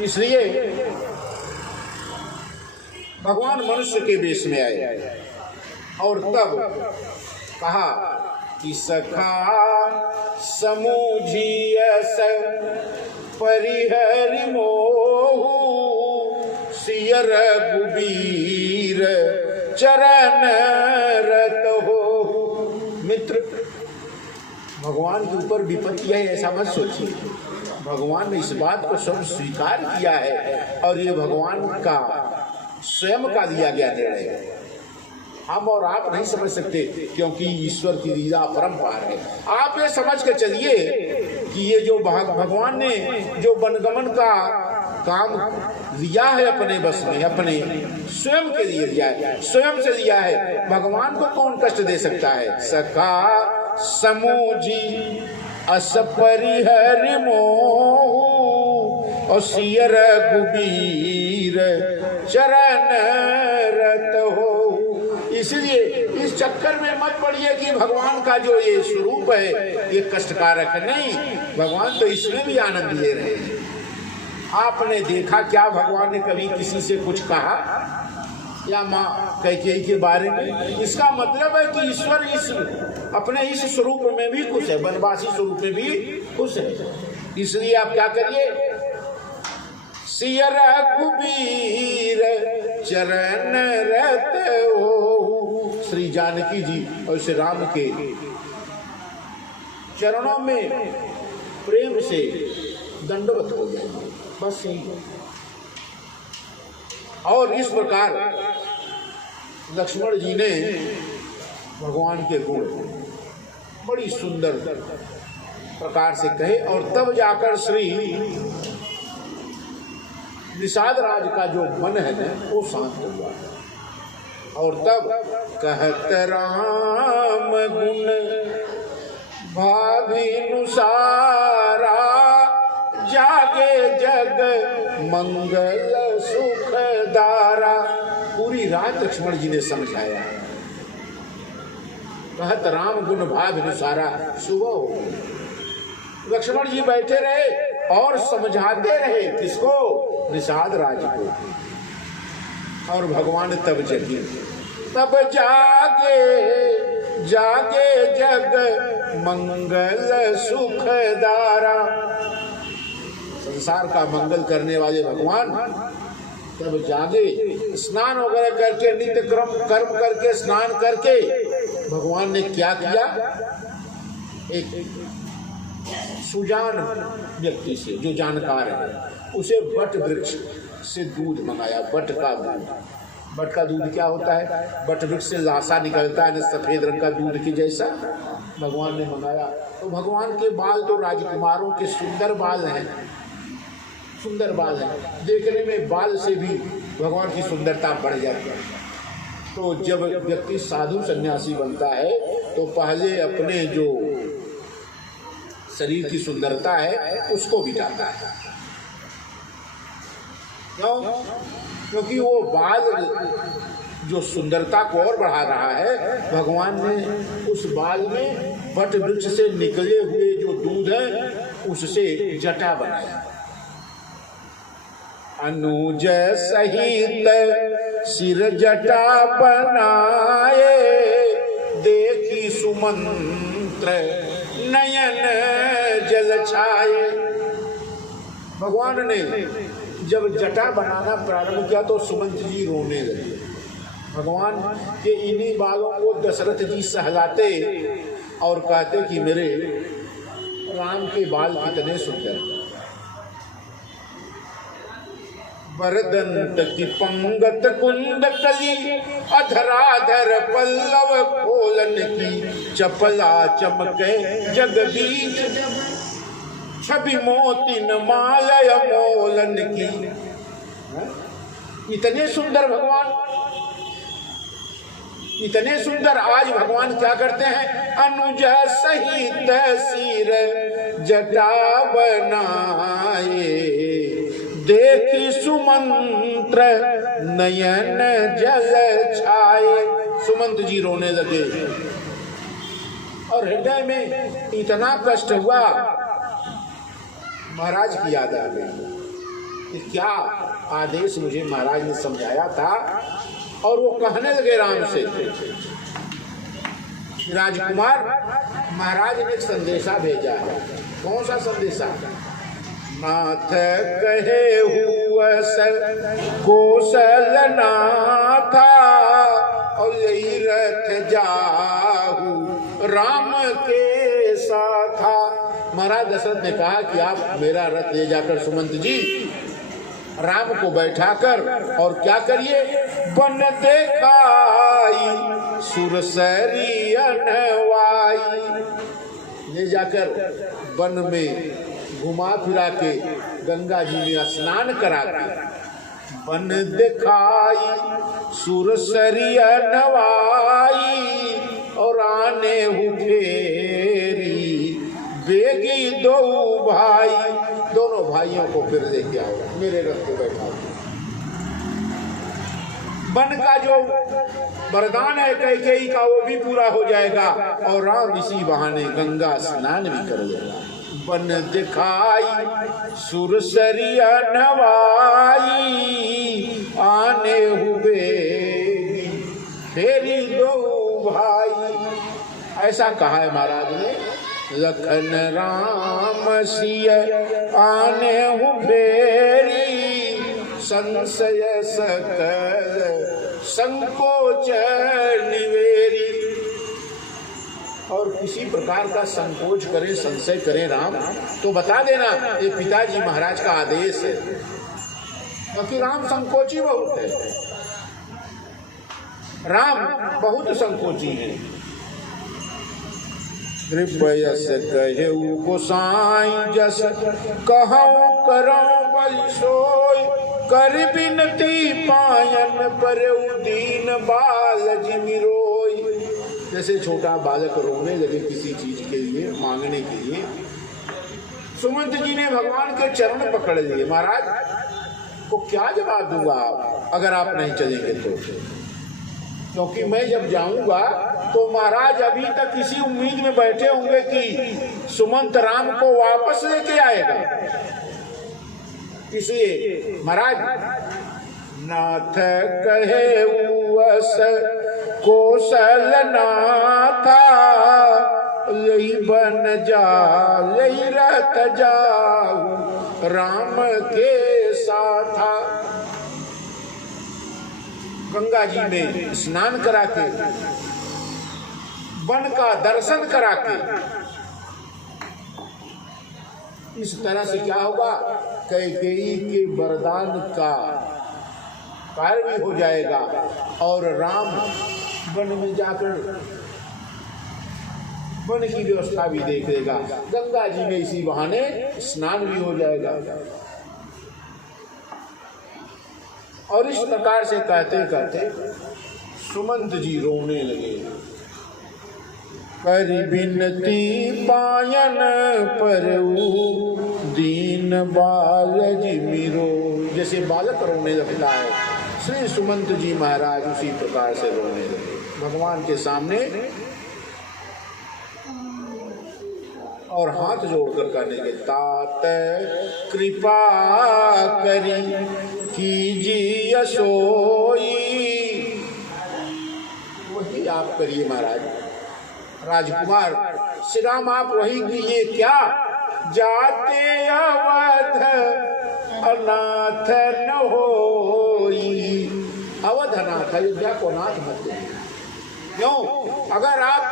इसलिए भगवान मनुष्य के वेश में आए और तब कहा कि सखा समूझियस परिहरि मोहु सिय रघुबीर चरण रत हो। मित्र, भगवान के ऊपर विपत्ति है ऐसा मत सोचिए। भगवान ने इस बात को सब स्वीकार किया है और ये भगवान का स्वयं का दिया गया निर्णय है। हम और आप नहीं समझ सकते क्योंकि ईश्वर की लीला परंपार है। आप ये समझ के चलिए कि ये जो भगवान ने जो वनगमन का काम लिया है अपने बस में, अपने स्वयं के लिए लिया है, स्वयं से लिया है। भगवान को कौन कष्ट दे सकता है। सखा समूझी अस परिहरि मोहु और सिय रघुबीर चरण रत हो। इसलिए इस चक्कर में मत पड़िए कि भगवान का जो ये स्वरूप है ये कष्टकारक है। नहीं, भगवान तो इसमें भी आनंद ले रहे हैं। आपने देखा क्या भगवान ने कभी किसी से कुछ कहा या माँ कैकेयी के बारे में? इसका मतलब है कि ईश्वर इस अपने इस स्वरूप में भी खुश है, वनवासी स्वरूप में भी खुश है। इसलिए आप क्या करिए, सिय रघुबीर चरण रत हो। श्री जानकी जी और श्री राम के चरणों में प्रेम से दंडवत हो जाएंगे, बस यही। और इस प्रकार लक्ष्मण जी ने भगवान के गुण बड़ी सुंदर प्रकार से कहे और तब जाकर श्री निषाद राज का जो मन है ना वो शांत हुआ। और तब कहत राम गुण भाभिनुसारा जागे जग मंगल सुख दारा। पूरी रात लक्ष्मण जी ने समझाया। कहत राम गुण भाभिनुसारा। सुबह हो गई, लक्ष्मण जी बैठे रहे और समझाते रहे किसको? निषाद राज को। और भगवान तब जगे, तब जागे जागे जग मंगल सुख दारा। संसार का मंगल करने वाले भगवान तब जागे, स्नान वगैरह करके नित्य कर्म करके स्नान करके भगवान ने क्या किया? एक सुजान व्यक्ति से जो जानकार है उसे बट वृक्ष से दूध मंगाया। बट का दूध, बट का दूध क्या होता है? बट वृक्ष से लाशा निकलता है ना, सफेद रंग का दूध की जैसा भगवान ने मंगाया। तो भगवान के बाल तो राजकुमारों के सुंदर बाल हैं, सुंदर बाल हैं। देखने में बाल से भी भगवान की सुंदरता बढ़ जाती है। तो जब व्यक्ति साधु सन्यासी बनता है तो पहले अपने जो शरीर की सुंदरता है उसको मिटाता है। क्यों? क्योंकि वो बाल जो सुंदरता को और बढ़ा रहा है। भगवान ने उस बाल में वट वृक्ष से निकले हुए जो दूध है उससे जटा बनाया। अनुज सहित सिर जटा बनाए, देखी सुमंत्र नयन जल छाए। भगवान ने जब जटा बनाना प्रारंभ किया तो सुमंत जी रोने लगे। भगवान के इन्हीं बालों को दशरथ जी सहलाते और कहते कि मेरे राम के बाल कितने सुंदर। वरदंत की पंगत कुंद कली, अधराधर पल्लव खोलन की, चपला चमके जगदीश छवि मोतिन मालय मोलन की। इतने सुंदर भगवान, इतने सुंदर। आज भगवान क्या करते हैं? अनुज सहित सिर जटा बनाए, देखी सुमंत्र नयन जल छाए। सुमंत जी रोने लगे और हृदय में इतना कष्ट हुआ, महाराज की याद आ गई। कि क्या आदेश मुझे महाराज ने समझाया था। और वो कहने लगे राम से, राजकुमार महाराज ने एक संदेशा भेजा है। कौन सा संदेशा? नाथ कहे हुआ कौशल नाथा और यही रथ जाहू राम के साथा। महाराज दशरथ ने कहा कि आप मेरा रथ ले जाकर सुमंत जी राम को बैठाकर और क्या करिए, बन देखाई सुरसरी अनवाई। ले जाकर वन में घुमा फिरा के गंगा जी में स्नान करा के, बन दिखाई सुरसरी अनवाई और आने हुफेरी बेगी दो भाई। दोनों भाइयों को फिर लेके आओ, मेरे रथ पे बैठाओ। वन का जो वरदान है कैकेयी का वो भी पूरा हो जाएगा और राम इसी बहाने गंगा स्नान भी कर लेगा। बन दिखाई सुरसरिया नवाई आने हुए फेरी दो भाई। ऐसा कहा है महाराज ने। लखन राम सिय आने हूँ फेरी संशय सकल संकोच निवेरी। और किसी प्रकार का संकोच करे, संशय करे राम तो बता देना, ये पिताजी महाराज का आदेश है। क्योंकि राम संकोची बहुत है, राम बहुत संकोची है। कृपयस कहु गोसाई जस कहूँ करो बलसोई कर बिनती पायन पर दीन बाल जिमिरोई। जैसे छोटा बालक रोने लगे किसी चीज के लिए, मांगने के लिए, सुमंत जी ने भगवान के चरण पकड़ लिए। महाराज को क्या जवाब दूंगा अगर आप नहीं चलेंगे तो, क्योंकि मैं जब जाऊंगा तो महाराज अभी तक इसी उम्मीद में बैठे होंगे कि सुमंत राम को वापस लेके आएगा। इसलिए महाराज नाथ कहे उस कौशल नाथा यही बन जा यही रत जाऊ राम के साथा। गंगा जी में स्नान करा के, वन का दर्शन करा के, इस तरह से क्या होगा, कैकेयी के वरदान का कार्य भी हो जाएगा और राम वन में जाकर वन की व्यवस्था भी देख लेगा। गंगा जी में इसी बहाने स्नान भी हो जाएगा। और इस प्रकार से कहते कहते सुमंत जी रोने लगे। कर बिनती पायन पर दीन बाल जिमिरो। जैसे बालक रोने लगता है, श्री सुमंत जी महाराज उसी प्रकार से रोने लगे भगवान के सामने और हाथ जोड़कर कहने के, तात कृपा करी कीजिए सोई। वही आप करिए महाराज, राजकुमार श्री राम आप वही कीजिए। क्या जाते अवध अनाथ न होई। अवध अनाथ, अयोध्या को अनाथ मत देना। क्यों? अगर आप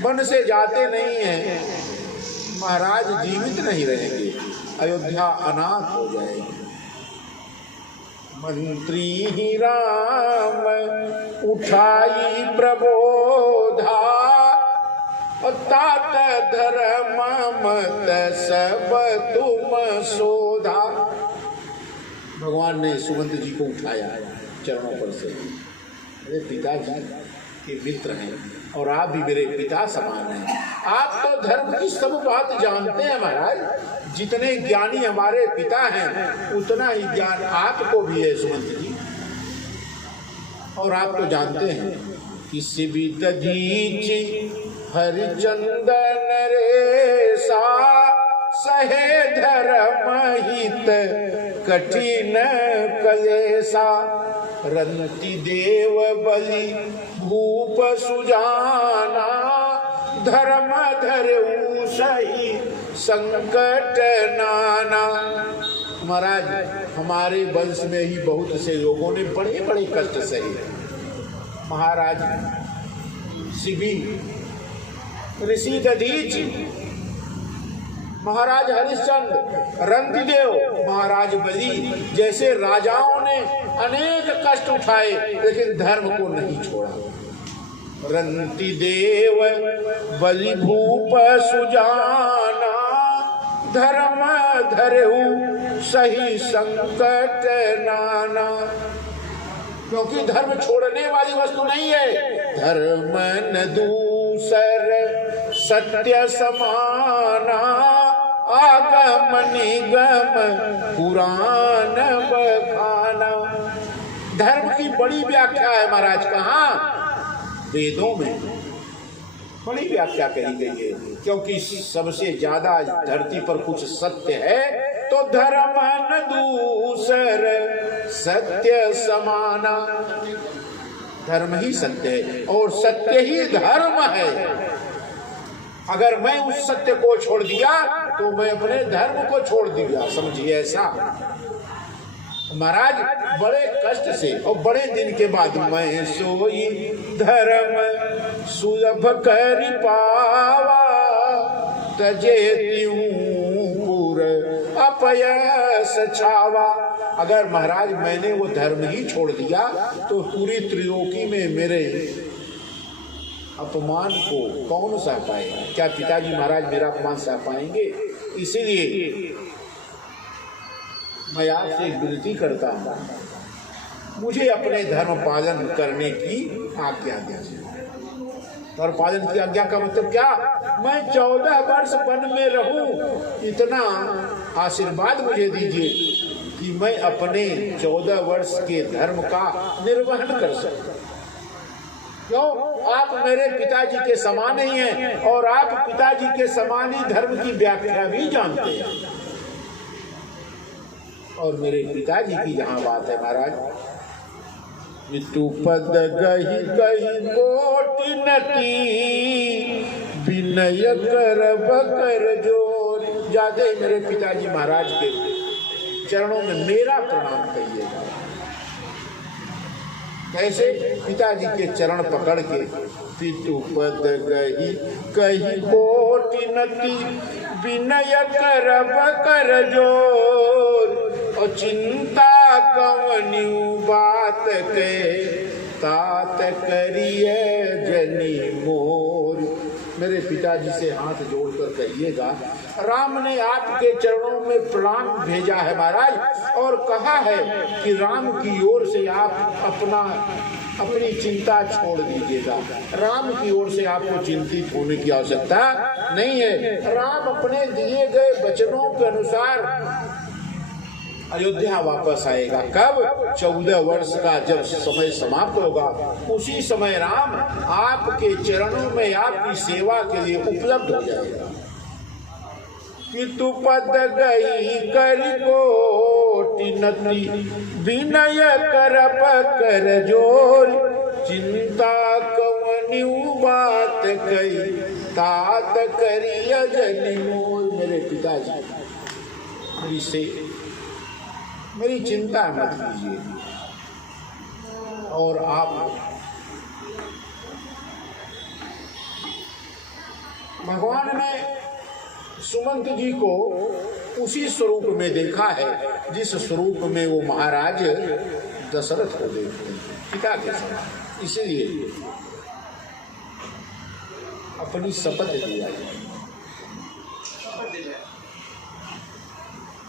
वन से जाते नहीं हैं, महाराज जीवित नहीं रहेंगे, अयोध्या अनाथ हो जाएगी। मंत्री ही राम उठाई प्रबोधा तात धर्म मत सब तुम सोधा। भगवान ने सुमंत जी को उठाया चरणों पर से। मेरे पिताजी के मित्र हैं और आप भी मेरे पिता समान हैं। आप तो धर्म की सब बात जानते हैं महाराज। जितने ज्ञानी हमारे पिता हैं उतना ही ज्ञान आपको भी है सुमंत जी। और आप तो जानते हैं किसी भी दधीची हरिचंदन रेसा सहे धर्म हित कठिन कलेसा, रंति देव बलि भूप सुजाना, धर्म धरऊ सही संकट नाना। महाराज हमारे वंश में ही बहुत से लोगों ने बड़े बड़े कष्ट सहे। महाराज शिवी, ऋषि दधीच, महाराज हरिश्चंद्र, रंतिदेव, महाराज बलि जैसे राजाओं ने अनेक कष्ट उठाए लेकिन धर्म को नहीं छोड़ा। रंतिदेव बलि भूप सुजाना, धर्म धरऊ सही संकट नाना। क्योंकि धर्म छोड़ने वाली वस्तु नहीं है। धर्म न दूसर सत्य समाना, आगम निगम पुराण बखाना। धर्म की बड़ी व्याख्या है महाराज, कहाँ? वेदों में बड़ी व्याख्या कही गई है। क्योंकि सबसे ज्यादा धरती पर कुछ सत्य है तो धर्म न दूसर सत्य समाना। धर्म ही सत्य है और सत्य ही धर्म है। अगर मैं उस सत्य को छोड़ दिया तो मैं अपने धर्म को छोड़ दिया, समझिए ऐसा। महाराज बड़े कष्ट से और बड़े दिन के बाद मैं सोई धर्म सुलभ कर पावा, तजे त्यूपुर अपयस छावा। अगर महाराज मैंने वो धर्म ही छोड़ दिया तो पूरी त्रिलोकी में मेरे अपमान को कौन सह पाएगा? क्या पिताजी महाराज मेरा अपमान सह पाएंगे? इसीलिए मैं आपसे विनती करता हूँ, मुझे अपने धर्म पालन करने की आज्ञा दीजिए। धर्म पालन की आज्ञा का मतलब क्या? मैं 14 वर्ष वन में रहूं, इतना आशीर्वाद मुझे दीजिए कि मैं अपने 14 वर्ष के धर्म का निर्वहन कर सकूं। क्यों? आप मेरे पिताजी के समान ही हैं और आप पिताजी के समान ही धर्म की व्याख्या भी जानते हैं। और मेरे पिताजी की जहां बात है महाराज, मृत्यु पद गही गही कोटि नती, विनय कर बकर जोर। जाते मेरे पिताजी महाराज के चरणों में मेरा प्रणाम कहिएगा। कैसे? पिताजी के चरण पकड़ के, पितु पद गही कही कोटि नती, विनय कर बकर जोर, और चिंता कवन्यू बात के, तात करिए जनी मोर। मेरे पिताजी से हाथ जोड़कर कहिएगा, राम ने आपके चरणों में प्रणाम भेजा है महाराज, और कहा है कि राम की ओर से आप अपनी चिंता छोड़ दीजिएगा। राम की ओर से आपको चिंतित होने की आवश्यकता नहीं है। राम अपने दिए गए वचनों के अनुसार अयोध्या वापस आएगा। कब? 14 वर्ष का जब समय समाप्त होगा, उसी समय राम आपके चरणों में आपकी सेवा के लिए उपलब्ध हो जाएगा। पितु पद गई कर कोटि नती, विनय कर बकर जोर, चिंता कवन्यू बात कही, तात करिय जनि मोर। मेरे पिताजी मेरी चिंता मत कीजिए। और आप भगवान ने सुमंत जी को उसी स्वरूप में देखा है जिस स्वरूप में वो महाराज दशरथ को देखते हैं, पिता के साथ। इसीलिए अपनी शपथ दिया।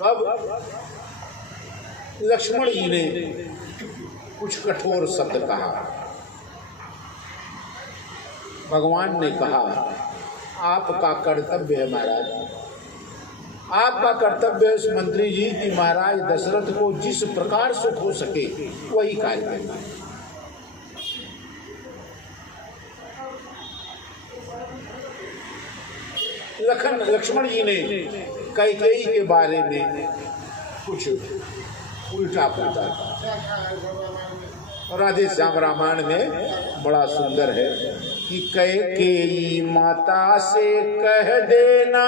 कब? लक्ष्मण जी ने कुछ कठोर शब्द कहा। भगवान ने कहा, आपका कर्तव्य है महाराज, आपका कर्तव्य है मंत्री जी कि महाराज दशरथ को जिस प्रकार सुख हो सके वही कार्य करना। लक्ष्मण जी ने कैकेयी के बारे में कुछ उल्टा पुल्टा। राधे श्याम रामायण में बड़ा सुंदर है कि कैकेयी माता से कह देना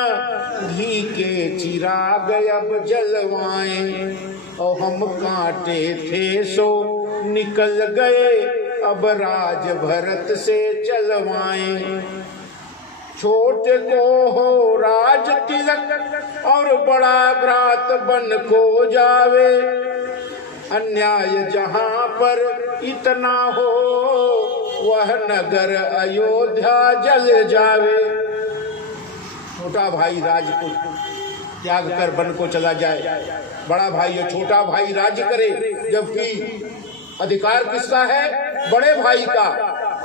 घी के चिराग अब जलवाएं, और हम कांटे थे सो निकल गए अब राज भरत से चलवाएं। छोटे को हो राज तिलक और बड़ा भ्रात बन को जावे, अन्याय जहां पर इतना हो वह नगर अयोध्या जल जावे। छोटा भाई राजपूत त्याग कर वन को चला जाए, बड़ा भाई और छोटा भाई राज्य करे, जबकि अधिकार किसका है? बड़े भाई का।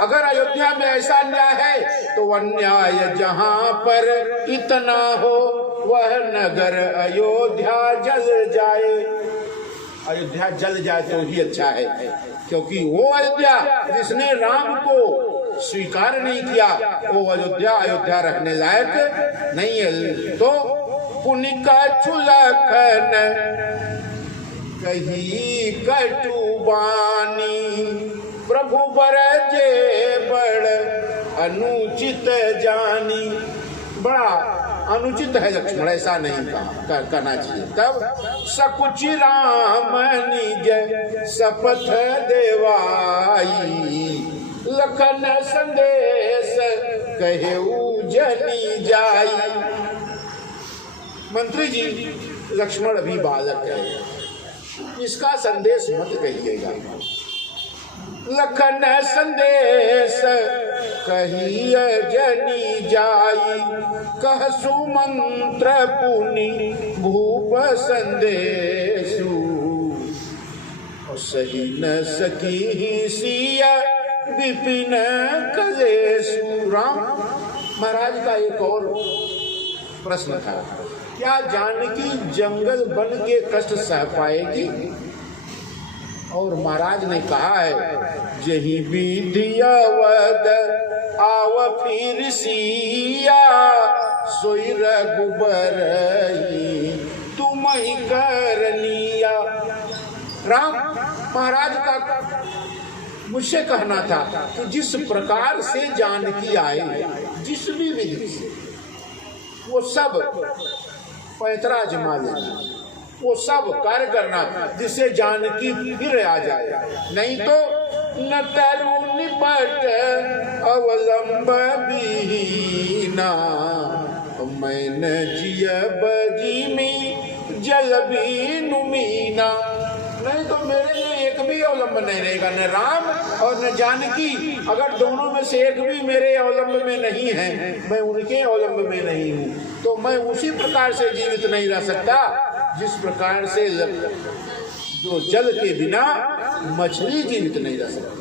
अगर अयोध्या में ऐसा अन्याय है तो अन्याय जहां पर इतना हो वह नगर अयोध्या जल जाए। अयोध्या जल जाए तो ही अच्छा है, क्योंकि वो अयोध्या जिसने राम को स्वीकार नहीं किया वो अयोध्या रखने लायक नहीं है। तो पुण्य का चुलखन कही कटुबानी, प्रभु बरजे बड़ अनुचित जानी। बड़ा अनुचित है लक्ष्मण, ऐसा नहीं करना चाहिए। तब सकुच राम निज शपथ देवाई, लखन संदेश कहेऊ जनी जाई। मंत्री जी, लक्ष्मण अभी बालक है, इसका संदेश मत कहिएगा। लखन संदेश कहिय जनी जाई, कह सुमंत्र पुनि भूप संदेशु, सही न सकी सिया विपिन कलेशु। राम महाराज का एक और प्रश्न था, क्या जानकी जंगल बन के कष्ट सह पाएगी? और महाराज ने कहा है, जही विधिया वद आव फिर सिया, सोई रघुबर तुम ही करनिया। राम महाराज का मुझसे कहना था कि जिस प्रकार से जानकी आए, जिस भी विधि से, वो सब पैतरा जमा लेना, वो सब कार्य करना जिससे जानकी फिर आ जाए। नहीं तो न तरु निपट अवलंब बीना, मैं न जियब जीमी जल बीनु मीना। नहीं तो मेरे लिए एक भी अवलंब नहीं रहेगा, न राम और न जानकी। अगर दोनों में से एक भी मेरे अवलंब में नहीं है, मैं उनके अवलंब में नहीं हूँ, तो मैं उसी प्रकार से जीवित नहीं रह सकता जिस प्रकार से जो जल के बिना मछली जीवित नहीं रह सकती।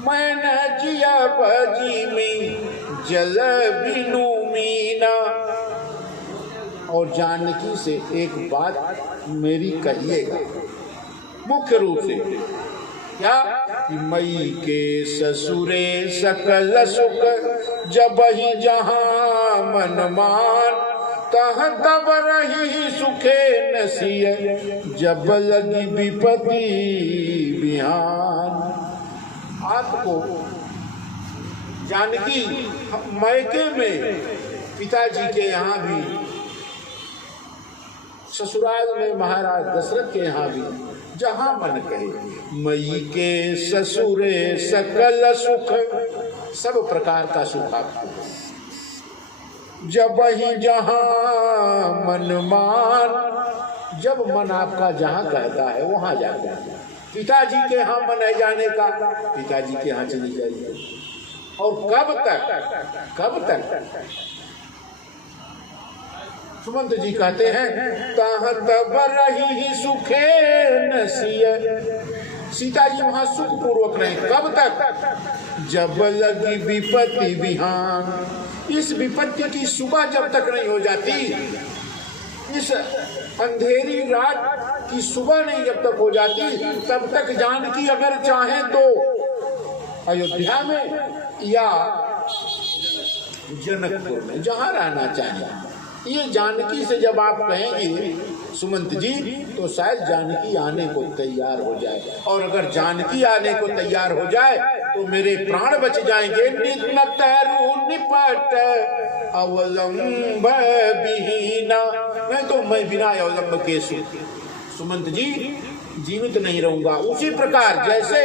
मैं न जियब जीमी जल बिनु मीना। और जानकी से एक बात मेरी कहिएगा मुख्य रूप से, क्या कि मई के ससुरे सकल सुख, जब ही जहां मन मान, तह तब रही सुखे नसीय, जब लगी विपत्ति बिहान। आपको जानकी मैके में पिताजी के यहाँ भी, ससुराल में महाराज दशरथ के यहाँ भी, जहाँ मन कहे, मई के ससुरे सकल सुख, सब प्रकार का सुख आपको, जब ही जहाँ मन मान। जब मन आपका जहाँ कहता है वहाँ जाता है। पिताजी के यहाँ मन है जाने का, पिताजी के यहाँ चली जाइए। और कब तक? सुमंत जी कहते हैं, ताह तब रही सुखे नसीय। सीता जी वहां सुख पूर्वक रहे, कब तक? जब लगी विपत्ति बिहान। इस विपत्ति की सुबह जब तक नहीं हो जाती, इस अंधेरी रात की सुबह नहीं जब तक हो जाती, तब तक जानकी अगर चाहे तो अयोध्या में या जनकपुर में जहां रहना चाहिए। ये जानकी से जब आप कहेंगे सुमंत जी, तो शायद जानकी आने को तैयार हो जाए, और अगर जानकी आने को तैयार हो जाए तो मेरे प्राण बच जाएंगे। निपट अवलंब विहीना, मैं बिना अवलंब के सुमंत जी जीवित नहीं रहूंगा। उसी प्रकार जैसे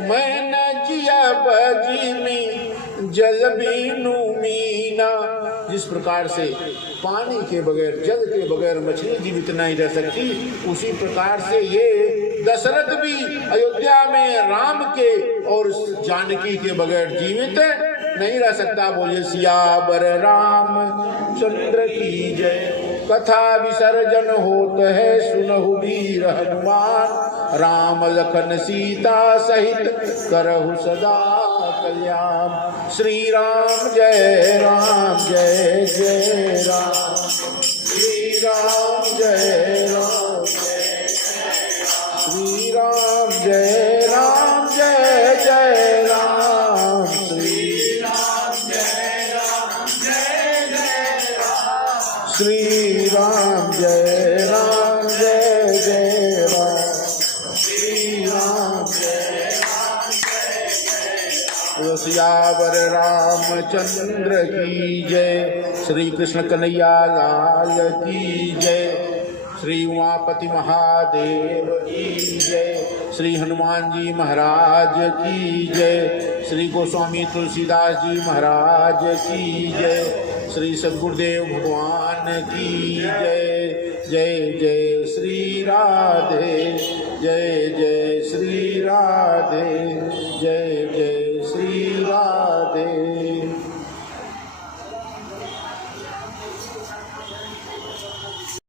मैं न जिया बजीमी जल बीनू मीना, जिस प्रकार से पानी के बगैर, जल के बगैर मछली जीवित नहीं रह सकती, उसी प्रकार से ये दशरथ भी अयोध्या में राम के और जानकी के बगैर जीवित नहीं रह सकता। बोलिए सियावर राम चंद्र की जय। कथा विसर्जन होत है सुनहु वीर हनुमान, राम लखन सीता सहित करहु सदा कल्याण। श्री राम जय जय राम, श्री राम जय श्री राम जय जय राम, श्री राम जय श्री राम जय जय राम, श्री राम सियावर रामचंद्र की जय। श्री कृष्ण कन्हैया लाल की जय। श्री उमापति महादेव की जय। श्री हनुमान जी महाराज की जय। श्री गोस्वामी तुलसीदास जी महाराज की जय। श्री सद्गुरुदेव भगवान की जय। जय जय श्री राधे, जय जय श्री राधे।